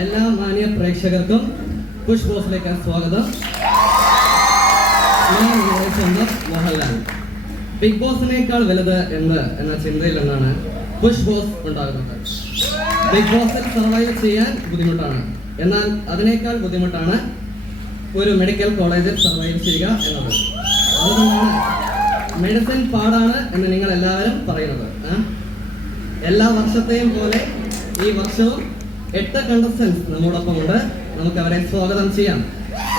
എല്ലാ മാന്യ പ്രേക്ഷകർക്കും പുഷ് ബോസിലേക്ക് സ്വാഗതം. ഞാൻ സ്വന്തം മോഹൻലാൽ. ബിഗ് ബോസിനേക്കാൾ വലുത് എന്ന ചിന്തയിൽ നിന്നാണ് പുഷ് ബോസ് ഉണ്ടാകുന്നത്. ബിഗ് ബോസിൽ സർവൈവ് ചെയ്യാൻ ബുദ്ധിമുട്ടാണ്, എന്നാൽ അതിനേക്കാൾ ബുദ്ധിമുട്ടാണ് ഒരു മെഡിക്കൽ കോളേജിൽ സർവൈവ് ചെയ്യുക എന്നത്. അതുകൊണ്ടാണ് മെഡിസിൻ പാടാണ് എന്ന് നിങ്ങൾ എല്ലാവരും പറയുന്നത്. എല്ലാ വർഷത്തെയും പോലെ ഈ വർഷവും 8 കണ്ടസ്റ്റൻസ് നമ്മോടൊപ്പം ഉണ്ട്. നമുക്ക് അവരെ സ്വാഗതം ചെയ്യാം.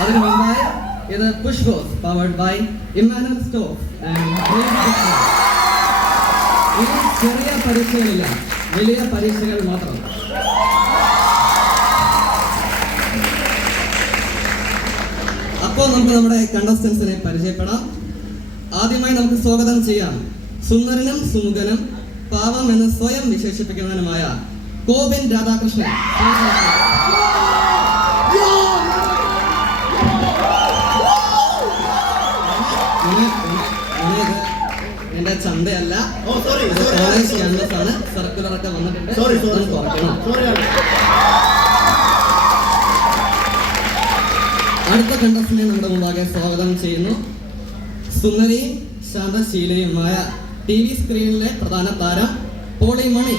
അതിനു മുമ്പായി ഇത് push boss powered by Emmanuel stores. ഇത് ചെറിയ പരീക്ഷകളില്ല, വലിയ പരീക്ഷകൾ മാത്രം. അപ്പോൾ നമുക്ക് നമ്മുടെ കണ്ടസ്റ്റൻസിനെ പരിചയപ്പെടാം. ആദ്യമായി നമുക്ക് സ്വാഗതം ചെയ്യാം സുന്ദരനും സുമുഖനും പാവം എന്ന് സ്വയം വിശേഷിപ്പിക്കുന്നതിനുമായ കോബിൻ രാധാകൃഷ്ണൻ. എന്റെ ചന്തയല്ല, കോളേജ് ക്യാമ്പസ് ആണ്. സർക്കുലറൊക്കെ വന്നിട്ടുണ്ട്. അടുത്ത കണ്ടസ്റ്റന്റിനെ നമ്മുടെ മുമ്പാകെ സ്വാഗതം ചെയ്യുന്നു. സുന്ദരിയും ശാന്തശീലയുമായ TV സ്ക്രീനിലെ പ്രധാന താരം പോളി മണി.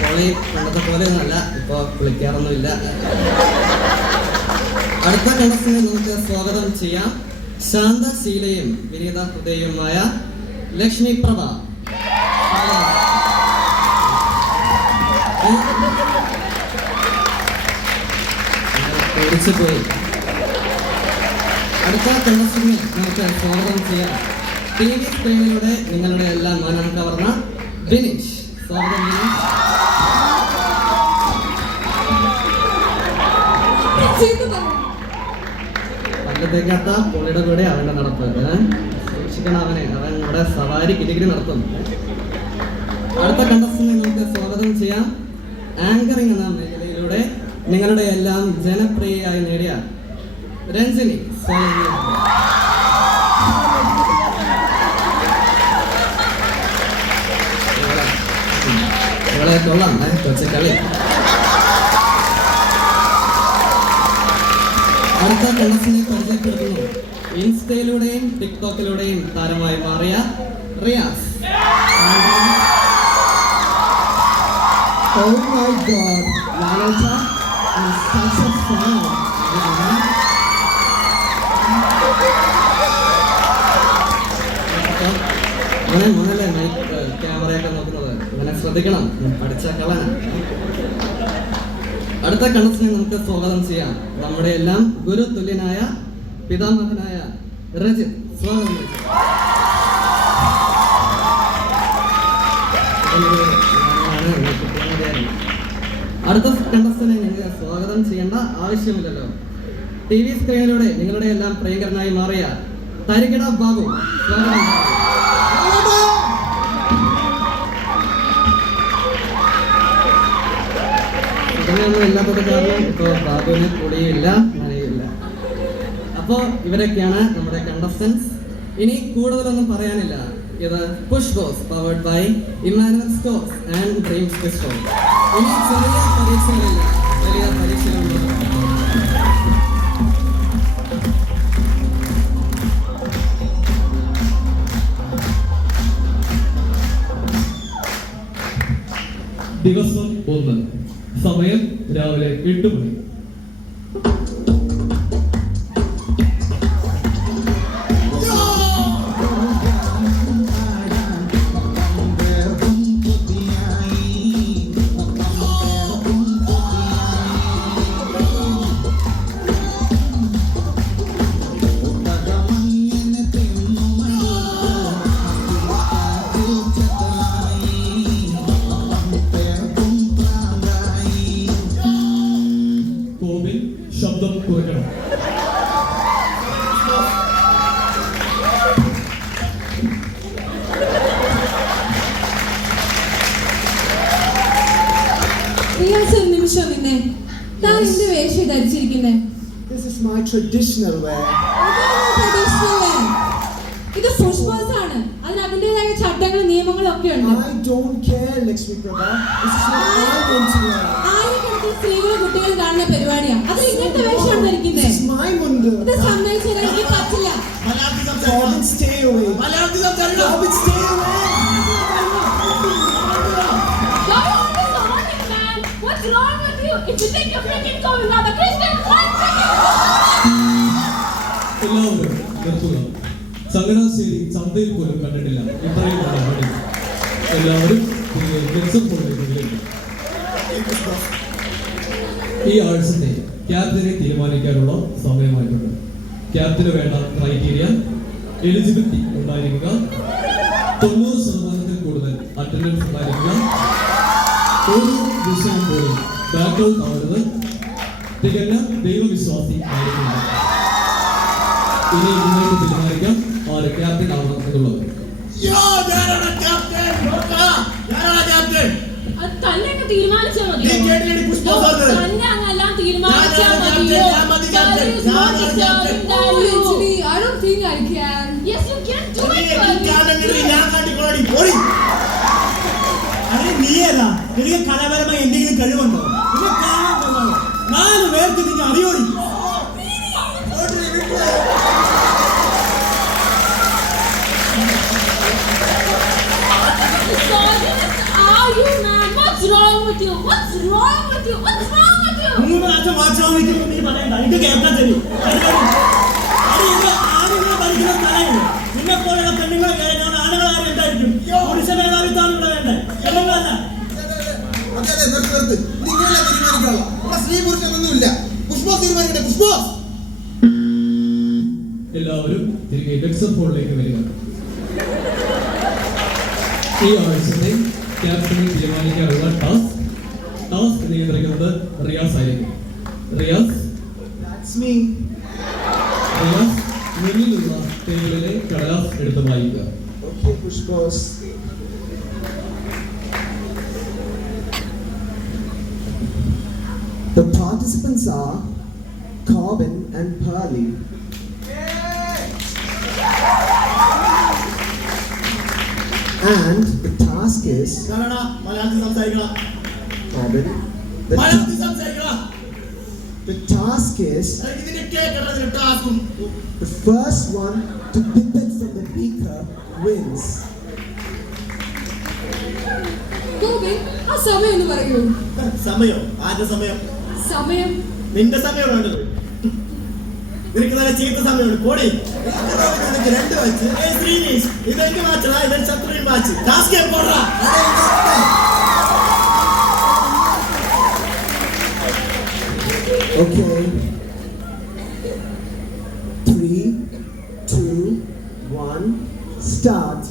പോളി പണ്ടത്തെ പോലെയൊന്നുമല്ല, ഇപ്പൊ കുളിക്കാറൊന്നുമില്ല. അടുത്ത കണ്ടസ്റ്റന്റിനെ നമുക്ക് സ്വാഗതം ചെയ്യാം ശാന്തശീലയും വിനീത ഹൃദയവുമായ ലക്ഷ്മി പ്രഭ. പോയി. അടുത്ത കണ്ടസ്റ്റന്റിനെ നമുക്ക് സ്വാഗതം ചെയ്യാം TV സ്ക്രീനിലൂടെ നിങ്ങളുടെ എല്ലാം മനം കവർന്ന ബിനീഷ്. സ്വാഗതം ബിനീഷ്. പല്ലത്തേക്കാത്ത പൊളിയുടെ കൂടെ അവന്റെ നടപ്പ്. സൂക്ഷിക്കണം അവൻ നമ്മുടെ സവാരി കിലികിരി നടത്തും. അടുത്ത കണ്ടസ്റ്റന്റിനെ നമുക്ക് സ്വാഗതം ചെയ്യാം ആങ്കറിംഗ് എന്ന മേഖലയിലൂടെ നിങ്ങളുടെ എല്ലാം ജനപ്രിയയായി നേടിയ രഞ്ജിനി. ഇവിടെ കൊള്ളാം കൊച്ചക്കളി. അടുത്ത കണ്ടസ്റ്റന്റിനെ പരിചയപ്പെടുത്തുന്നു ഇൻസ്റ്റയിലൂടെയും ടിക്ടോക്കിലൂടെയും താരമായി മാറിയ Riyas. Oh my God, Lalita is such a fan. മോനല്ലേ ക്യാമറയൊക്കെ നോക്കുന്നത്, ഇങ്ങനെ ശ്രദ്ധിക്കണം, പഠിച്ച കളന. അടുത്ത കണ്ടസ്റ്റന്റിനെ നമുക്ക് സ്വാഗതം ചെയ്യാം നമ്മുടെ എല്ലാം ഗുരു തുല്യനായ പിതാമഹനായ രജിത്. സ്വാഗതം രജിത്. അടുത്ത കണ്ടസ്റ്റന്റിനെ നിങ്ങൾക്ക് സ്വാഗതം ചെയ്യേണ്ട ആവശ്യമില്ലല്ലോ. TV സ്ക്രീനിലൂടെ നിങ്ങളുടെ എല്ലാം പ്രിയങ്കരനായി മാറിയ തരികിട ബാബു. സ്വാഗതം. ഇങ്ങനെയൊന്നും ഇല്ലാത്തത് കാരണം ഇപ്പൊ ബാബുവിന് പൊടിയില്ല, നനയില്ല. അപ്പോ ഇവരൊക്കെയാണ് നമ്മുടെ കണ്ടസ്റ്റൻസ്. ഇനി കൂടുതലൊന്നും പറയാനില്ല. ഇത് push boss powered by Emmanuel stores and dreams bistro. ഇനി ചെറിയ പരീക്ഷകളില്ല, വലിയ പരീക്ഷകളുണ്ട്. ദിവസം 1, സമയം രാവിലെ 8 മണി. ശബ്ദം കുറയ്ക്കണം. നിമിഷം നിന്നെ താൻ എന്ത് വേഷം ധരിച്ചിരിക്കുന്നേ? This is my traditional wear. ഇത് പുഷ്പസ് ആണ്. അതിന് അതിന്റേതായ ചട്ടങ്ങളും നിയമങ്ങളും ഒക്കെ ഉണ്ട്. I don't care, Lakshmi Prabha. This is what I want to wear. ആയിരക്കണക്കിന് സ്ത്രീകളും കുട്ടികളും കാണുന്ന പരിപാടിയാണ്. അത് ഇങ്ങനത്തെ വേഷമാണ് ധരിക്കുന്നത്. This is my mundu. ഇത് സമ്മതിച്ചാൽ എനിക്ക് പറ്റില്ല. Robin, stay away. Robin, stay away. You're always on it, man. What's wrong with you? If you think you're freaking going now, the Christian one എല്ലാവരും നിർത്തുക. ചങ്ങനാശ്ശേരി ചന്തയിൽ പോലും കണ്ടിട്ടില്ല ഇത്രയും നടപടി. എല്ലാവരും ഈ ആഴ്ചത്തെ ക്യാപ്റ്റനെ തീരുമാനിക്കാനുള്ള സമയമായിട്ടുണ്ട്. ക്യാപ്റ്റന് വേണ്ട ക്രൈറ്റീരിയ എലിജിബിലിറ്റി ഉണ്ടായിരിക്കുക, 90% കൂടുതൽ അറ്റൻഡൻസ് ഉണ്ടായിരിക്കുക, ഒരു വിഷയം പോലും ബാക്ക്ഔട്ട് ആവരുത്, തികഞ്ഞ ദൈവവിശ്വാസി ആയിരിക്കുക. ഇനി നിങ്ങൾക്ക് തീരുമാനിക്കാം ആര് ക്യാപ്റ്റൻ ആവണം എന്നുള്ളത്. അത് തന്നെ അങ്ങ് തീരുമാനിച്ചാൽ മതിയോ? നീ കേട്ടില്ലേ പുഷ്പം പറഞ്ഞത്? തന്നെ അങ്ങെല്ലാം തീരുമാനിച്ചാൽ മതിയോ? ഞാൻ മതി ക്യാപ്റ്റൻ. ഞാൻ captain. I don't think I can. Yes, you can do നീ it, Kali. കാലങ്ങളിൽ ഞാൻ കാട്ടിക്കൊള്ളടി പോടി. അരെ നീയല്ല, എനിക്ക് കലാപരമായി എന്തെങ്കിലും കഴിവുണ്ടോ? നിന്നെ കാണാൻ കൊള്ളാമോ? 4 പേർക്ക് നിന്നെ അറിയോടി. Are you man? What's wrong with you? What's wrong with you? What's wrong with you? 3 പ്രാവശ്യം വാച്ചാമിക്കും നീ പറയണ്ട. ഇത് കേൾക്കാൻ തരും. ആണുങ്ങളെ ഭരിക്കുന്ന സ്ഥലമില്ല. നിന്നെ പോലെയുള്ള പെണ്ണുങ്ങളെ കയറിയാണ് ആണുങ്ങളാരും എന്തായിരിക്കും? പുരുഷ മേധാവിത്വമാണ് ഇവിടെ വേണ്ടത്. പെണ്ണുങ്ങളല്ല. നിങ്ങളെ തീരുമാനിക്കാനുള്ള ഇവിടെ സ്ത്രീ പുരുഷനൊന്നുമില്ല. പുഷ്പം തീരുമാനിക്കട്ടെ. പുഷ്പം എല്ലാവരും തിരികെ ലെക്ചർ ഹോളിലേക്ക് വരിക. ഈ ആഴ്ചത്തെ ക്യാപ്റ്റനെ തീരുമാനിക്കാനുള്ള ടാസ്ക് നിയന്ത്രിക്കുന്നത് റിയാസ് ആയിരിക്കും. Riyas That's me. മുന്നിലുള്ള ടേബിളിലെ കടലാസ് എടുത്ത് വായിക്കുക. Okay, Pushpas. The participants are Corbin and Pearly. And the task is മലയാളത്തിൽ സംസാരിക്കണം. Corbin. മലയാളത്തിൽ സംസാരിക്കണം. The task is ഇതിനെ കേൾക്കണം. ടാസ്കും the first one to dip it from the beaker wins. Gopi, ആ സമയം ഒന്ന് പറയൂ. സമയം. ആരുടെ സമയം? സമയം നിന്റെ സമയം വേണ്ടത്. നിനക്ക് നല്ല ചീത്ത സമയമുണ്ട്. പോടി. നിനക്ക് 2 വാച്ച്. ശ്രീനീഷ് ഇതെനിക്ക് മാച്ചടാ. ഇതൊരു ശത്രുവിൻ മാച്ച്. ടാസ്ക് പോടാ. Okay. 3, 2, 1, start.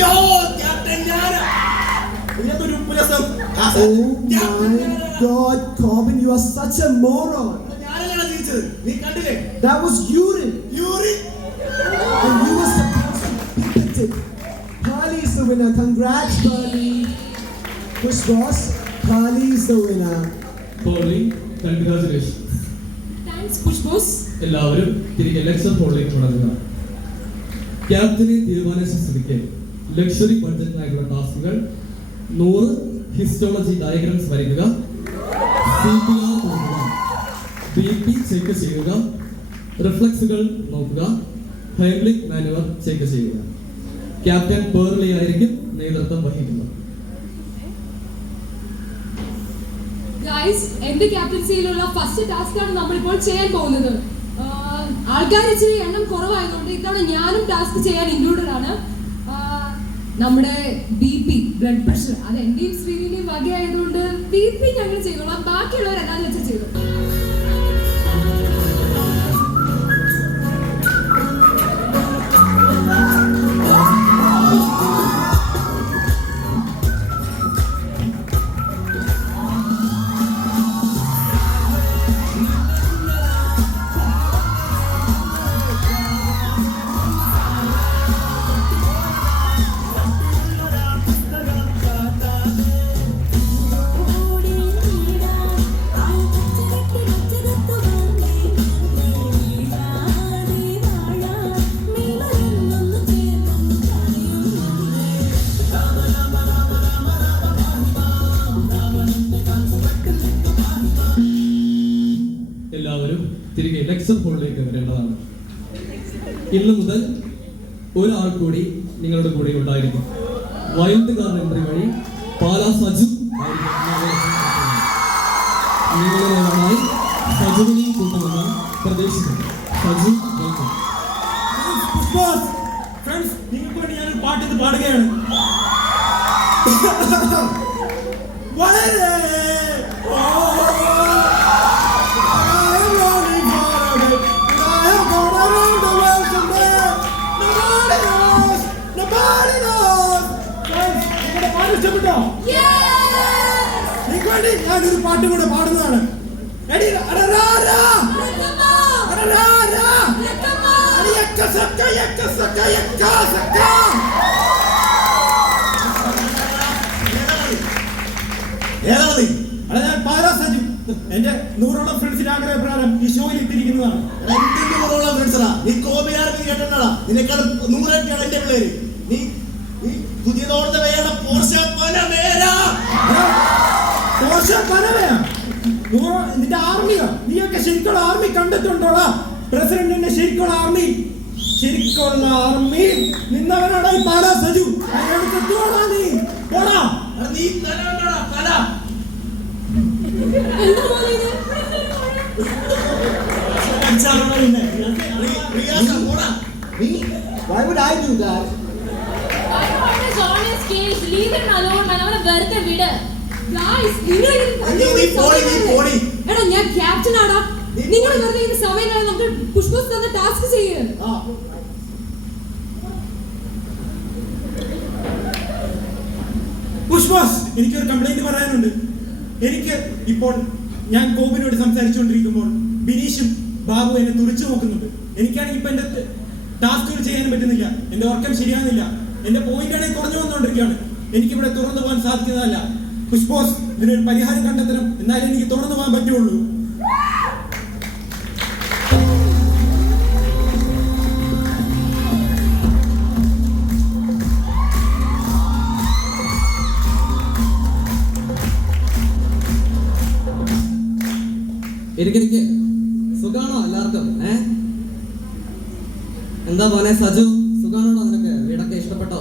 യോ ക്യാപ്റ്റൻ ഞാനാ. ഇതിനൊരു ഉപ്പുരസം. Oh my God, Corbin, you are such a moron. ഞാനല്ലാണ് തിരിച്ചത്. നീ കണ്ടില്ലേ? That was urine. Yuri. And you were supposed to dip it. Pearly is the winner. Congrats, Pearly. Pushpas, Pearly is the winner. Holy congratulation. Thanks പുഷ്പസ്. എല്ലാവരും തിരികെ lecture ഹോളിലേക്ക് മടങ്ങുക. ക്യാപ്റ്റനെ തീരുമാനിച്ച സ്ഥിതിക്ക് luxury ബഡ്ജറ്റിനായിട്ടുള്ള ടാസ്കുകൾ 100 ഹിസ്റ്റോളജി ഡയഗ്രാംസ് വരയ്ക്കുക, CPR നോക്കുക, BP ചെക്ക് ചെയ്യുക, റിഫ്ലക്സുകൾ നോക്കുക, ഹൈബ്ലിക് മാനുവർ ചെക്ക് ചെയ്യുക. ക്യാപ്റ്റൻ പേർലി ആയിരിക്കും നേതൃത്വം വഹിക്കുന്നത്. ഗൈസ്, എന്റെ ക്യാപ്റ്റൻസിയിലുള്ള ഫസ്റ്റ് ടാസ്ക് ആണ് നമ്മളിപ്പോൾ ചെയ്യാൻ പോകുന്നത്. ആൾക്കാർ ഇച്ചിരി എണ്ണം കുറവായതുകൊണ്ട് ഇത്തവണ ഞാനും ടാസ്ക് ചെയ്യാൻ ഇൻക്ലൂഡഡ് ആണ്. നമ്മുടെ BP ബ്ലഡ് പ്രഷർ അത് എന്റെയും ശ്രീനിന്റെയും വകയായതുകൊണ്ട് BP ഞങ്ങൾ ചെയ്തോളാം. ബാക്കിയുള്ളവർ എന്താണെന്ന് വെച്ചാൽ ചെയ്തു. ലെക്ചർ ഹാളിലേക്ക് വരേണ്ടതാണ്. ഇന്ന് മുതൽ ഒരാൾ കൂടി നിങ്ങളുടെ കൂടെ ഉണ്ടായിരിക്കും. വൈൽഡ് കാർഡ് എൻട്രി വഴി പാലാ സജു നിങ്ങളൊരാളായി സജുവിനെയും കൂട്ടുമെന്ന് പ്രതീക്ഷിക്കുന്നു. സജു വെൽക്കം. ഫ്രണ്ട്സ്, നിങ്ങൾക്ക് വേണ്ടി ഞാനൊരു പാട്ട് ഇത് പാടുകയാണ്. വളരെ ഇഷ്ടപ്പെട്ടോ? നിങ്ങൾക്ക് വേണ്ടി ഞാനൊരു പാട്ടും കൂടെ പാടുന്നതാണ്. എന്റെ 100ഓളം ഫ്രണ്ട്സിന്റെ ആഗ്രഹപ്രകാരം ഈ ഷോയിൽ എത്തിയിരിക്കുന്നതാണ്. നീ കോപിയാർമി കേട്ടോടാ, നിനക്കാണ് 100 എന്റെ പിള്ളേര്. നീ പുതിയ തോന്നുന്ന വേണ്ട പോർഷ പനവേര നിന്റെ ആർമിയോ? നീയൊക്കെ ശരിക്കുള്ള ആർമി കണ്ടിട്ടുണ്ടോടാ? പ്രസിഡന്റിന്റെ ശരിക്കുള്ള ആർമി നിന്നവനാണ് ഈ പാലാ സജു. നീ പോടാ. നീ തരാണ്ടാ പല Why would I do that? Why you always on his case? Leave him alone, man. അവനെ വെറുതെ വിട്. Guys, നിങ്ങൾ എടാ ഞാൻ ക്യാപ്റ്റൻ ആടാ. നിങ്ങൾ വെറുതെ ഈ സമയം കളയാൻ നമുക്ക് പുഷ്പസ് തന്ന ടാസ്ക് ചെയ്യ്. പുഷ്പാസ്, എനിക്കൊരു കംപ്ലൈന്റ് പറയാനുണ്ട്. എനിക്ക് ഇപ്പോൾ ഞാൻ കോബിനോട് സംസാരിച്ചുകൊണ്ടിരിക്കുമ്പോൾ ബിനീഷും ബാബു എന്നെ തുറിച്ചു നോക്കുന്നുണ്ട്. എനിക്കാണെങ്കിൽ ഇപ്പൊ എന്റെ ടാസ്കുകൾ ചെയ്യാൻ പറ്റുന്നില്ല. എന്റെ ഉറക്കം ശരിയാകുന്നില്ല. എന്റെ പോയിന്റ് ആണെങ്കിൽ കുറഞ്ഞു വന്നുകൊണ്ടിരിക്കുകയാണ്. എനിക്കിവിടെ തുറന്നു പോകാൻ സാധിക്കുന്നതല്ല. പുഷ്പോസ്, ഇതിനൊരു പരിഹാരം കണ്ടെത്തണം. എന്നാലും എനിക്ക് തുറന്നു പോകാൻ പറ്റുള്ളൂ. ഇരിക്കെ സുഖാണോ എല്ലാവർക്കും? എന്താ മോനെ സജു, സുഖാണോടാ നിനക്ക്? വീടൊക്കെ ഇഷ്ടപ്പെട്ടോ?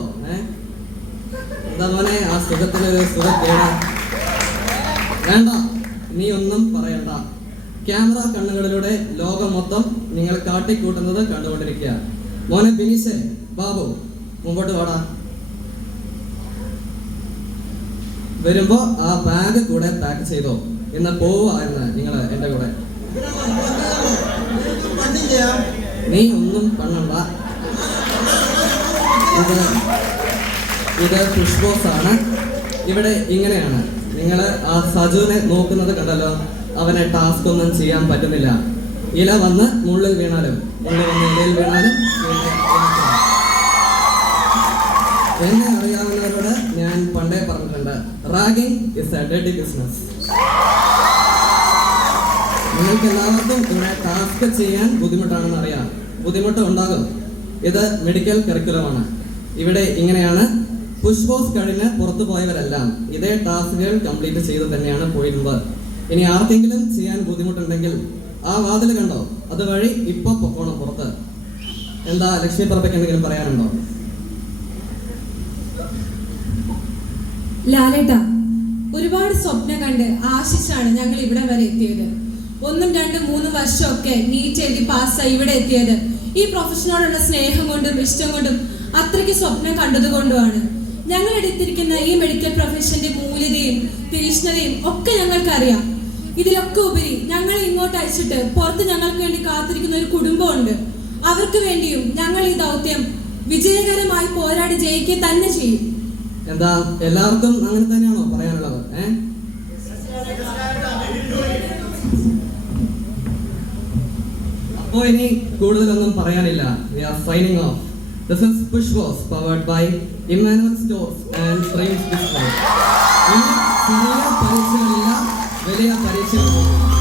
എന്താ മോനെ ആ സുഖത്തിനൊരു സുഖക്കേടാ? വേണ്ട, നീ ഒന്നും പറയണ്ട. ക്യാമറ കണ്ണുകളിലൂടെ ലോകം മൊത്തം നിങ്ങൾ കാട്ടിക്കൂട്ടുന്നത് കണ്ടുകൊണ്ടിരിക്കുക. മോനെ ബിനീഷേ, ബാബു മുമ്പോട്ട് വാടാ. വരുമ്പോ ആ ബാഗ് കൂടെ പാക്ക് ചെയ്തോ. ഇന്ന് പോവായിരുന്നു നിങ്ങൾ എന്റെ കൂടെ. നീ ഒന്നും പണ്ണണ്ട. ഇത് പുഷ്പോസ് ആണ്. ഇവിടെ ഇങ്ങനെയാണ്. നിങ്ങൾ ആ സജുവിനെ നോക്കുന്നത് കണ്ടല്ലോ, അവനെ ടാസ്ക് ഒന്നും ചെയ്യാൻ പറ്റുന്നില്ല. ഇല വന്ന് മുള്ളിൽ വീണാലും മുള്ളിൽ വന്ന് ഇലയിൽ വീണാലും എന്നെ അറിയാവുന്നവരോട് ഞാൻ പണ്ടേ പറഞ്ഞിട്ടുണ്ട്, റാഗിംഗ് ഇസ് എ ഡെഡി ബിസിനസ്. നിങ്ങൾക്ക് എല്ലാവർക്കും ഇവിടെ ടാസ്ക് ചെയ്യാൻ ബുദ്ധിമുട്ടാണെന്ന് അറിയാം. ബുദ്ധിമുട്ട് ഉണ്ടാകും. ഇത് മെഡിക്കൽ കരിക്കുലമാണ്. ഇവിടെ ഇങ്ങനെയാണ്. പുഷ്പോസ് കഴിഞ്ഞ് പുറത്തു പോയവരെല്ലാം ഇതേ ടാസ്കുകൾ കംപ്ലീറ്റ് ചെയ്ത് തന്നെയാണ് പോയിരുന്നത്. ഇനി ആർക്കെങ്കിലും ചെയ്യാൻ ബുദ്ധിമുട്ടുണ്ടെങ്കിൽ ആ വാതിൽ കണ്ടോ, അതുവഴി ഇപ്പൊ പൊക്കോണം പുറത്ത്. എന്താ ലക്ഷ്യപ്രഭയ്ക്ക് എന്തെങ്കിലും പറയാനുണ്ടോ? ലാലേട്ടാ, ഒരുപാട് സ്വപ്നം കണ്ട് ആശിച്ചാണ് ഞങ്ങൾ ഇവിടെ വരെ എത്തിയത്. 1, 2, 3 വർഷമൊക്കെ നീറ്റ് എഴുതി പാസ്സായി ഇവിടെ എത്തിയത് ഈ പ്രൊഫഷനോടുള്ള സ്നേഹം കൊണ്ടും ഇഷ്ടം കൊണ്ടും അത്രയ്ക്ക് സ്വപ്നം കണ്ടതുകൊണ്ടുമാണ്. ഞങ്ങൾ എടുത്തിരിക്കുന്ന ഈ മെഡിക്കൽ പ്രൊഫഷന്റെ മൂല്യതയും തീക്ഷ്ണതയും ഒക്കെ ഞങ്ങൾക്കറിയാം. ഇതിലൊക്കെ ഉപരി ഞങ്ങൾ ഇങ്ങോട്ട് അയച്ചിട്ട് പുറത്ത് ഞങ്ങൾക്ക് വേണ്ടി കാത്തിരിക്കുന്ന ഒരു കുടുംബമുണ്ട്. അവർക്ക് വേണ്ടിയും ഞങ്ങൾ ഈ ദൗത്യം വിജയകരമായി പോരാടി ജയിക്കുക തന്നെ ചെയ്യും. എന്താ എല്ലാവർക്കും അങ്ങനെ തന്നെയാണോ പറയാനുള്ളത്? അപ്പോൾ ഇനി കൂടുതലൊന്നും പറയാനില്ല. We are signing off. This is Pushboss powered by Emmanuel Stores and Dreams Bistro. ഇനി ചെറിയ പരീക്ഷകളില്ല, വലിയ പരീക്ഷകൾ.